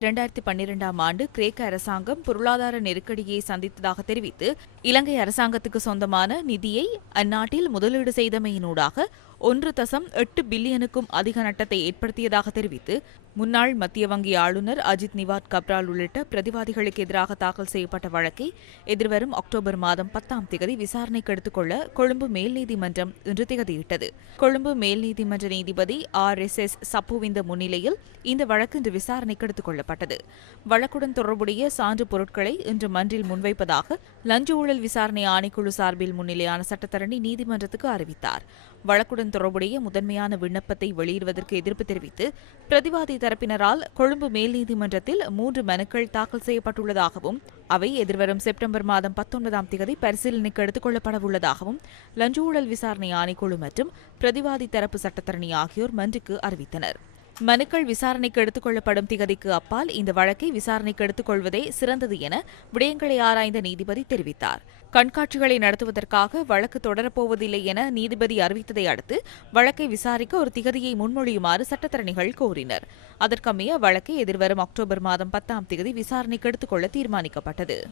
இரண்டாயிரத்தி பன்னிரெண்டாம் ஆண்டு கிரேக்க அரசாங்கம் பொருளாதார நெருக்கடியை சந்தித்ததாக தெரிவித்து இலங்கை அரசாங்கத்துக்கு சொந்தமான நிதியை அந்நாட்டில் முதலீடு செய்தமையினூடாக ஒன்று தசம் எட்டு பில்லியனுக்கும் அதிக நட்டத்தை ஏற்படுத்தியதாக தெரிவித்து முன்னாள் மத்திய வங்கி ஆளுநர் அஜித் நிவாத் கப்ரால் உள்ளிட்ட பிரதிவாதிகளுக்கு எதிராக தாக்கல் செய்யப்பட்ட வழக்கை எதிர்வரும் அக்டோபர் மாதம் பத்தாம் திகதி விசாரணைக்கு எடுத்துக்கொள்ள கொழும்பு மேல் நீதிமன்றம் இன்று திகதியிட்டது. கொழும்பு மேல் நீதிமன்ற நீதிபதி ஆர் எஸ் எஸ் சப்புவிந்த முன்னிலையில் இந்த வழக்கு இன்று விசாரணைக்கு எடுத்துக் கொள்ளப்பட்டது வழக்குடன் தொடர்புடைய சான்று பொருட்களை இன்று மன்றில் முன்வைப்பதாக லஞ்ச ஊழல் விசாரணை ஆணைக்குழு சார்பில் முன்னிலையான சட்டத்தரணி நீதிமன்றத்துக்கு அறிவித்தார். வழக்குடன் தொடர்புடைய முதன்மையான விண்ணப்பத்தை வெளியிடுவதற்கு எதிர்ப்பு தெரிவித்து பிரதிவாதி தரப்பினரால் கொழும்பு மேல் நீதிமன்றத்தில் மூன்று மனுக்கள் தாக்கல் செய்யப்பட்டுள்ளதாகவும் அவை எதிர்வரும் செப்டம்பர் மாதம் பத்தொன்பதாம் தேதி பரிசீலனைக்கு எடுத்துக் கொள்ளப்படவுள்ளதாகவும் லஞ்ச ஊழல் விசாரணை ஆணைக்குழு மற்றும் பிரதிவாதி தரப்பு சட்டத்தரணி ஆகியோர் மன்றுக்கு அறிவித்தனர். மனுக்கள் விசாரணைக்கு எடுத்துக் கொள்ளப்படும் திகதிக்கு அப்பால் இந்த வழக்கை விசாரணைக்கு எடுத்துக் கொள்வதே சிறந்தது என விடயங்களை ஆராய்ந்த நீதிபதி தெரிவித்தார். கண்காட்சிகளை நடத்துவதற்காக வழக்கு தொடரப்போவதில்லை என நீதிபதி அறிவித்ததை அடுத்து வழக்கை விசாரிக்க ஒரு திகதியை முன்மொழியுமாறு சட்டத்தரணிகள் கோரினர். அதற்கமைய வழக்கை எதிர்வரும் அக்டோபர் மாதம் பத்தாம் தேதி விசாரணைக்கு எடுத்துக்கொள்ள தீர்மானிக்கப்பட்டது.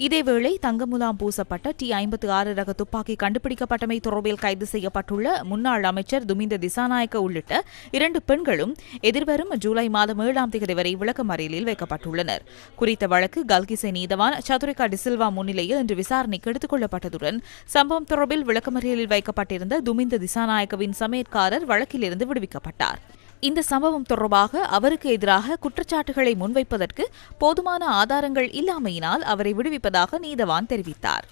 இதேவேளை தங்கமுலாம் பூசப்பட்ட டி ஐம்பத்து ஆறு ரக துப்பாக்கி கண்டுபிடிக்கப்பட்டமை தொடர்பில் கைது செய்யப்பட்டுள்ள முன்னாள் அமைச்சர் துமிந்த திசாநாயக்க உள்ளிட்ட இரண்டு பெண்களும் எதிர்வரும் ஜூலை மாதம் ஏழாம் தேதி வரை விளக்கமறியலில் வைக்கப்பட்டுள்ளனர். குறித்த வழக்கு கல்கிசை நீதவான் சதுரிகா டிசில்வா முன்னிலையில் இன்று விசாரணைக்கு எடுத்துக் கொள்ளப்பட்டதுடன் சம்பவம் தொடர்பில் விளக்கமறியலில் வைக்கப்பட்டிருந்த துமிந்த திசாநாயக்கவின் சமையற்காரர் வழக்கிலிருந்து விடுவிக்கப்பட்டார். இந்த சம்பவம் தொடர்பாக அவருக்கு எதிராக குற்றச்சாட்டுகளை முன்வைப்பதற்கு போதுமான ஆதாரங்கள் இல்லாமையினால் அவரை விடுவிப்பதாக நீதவான் தெரிவித்தார்.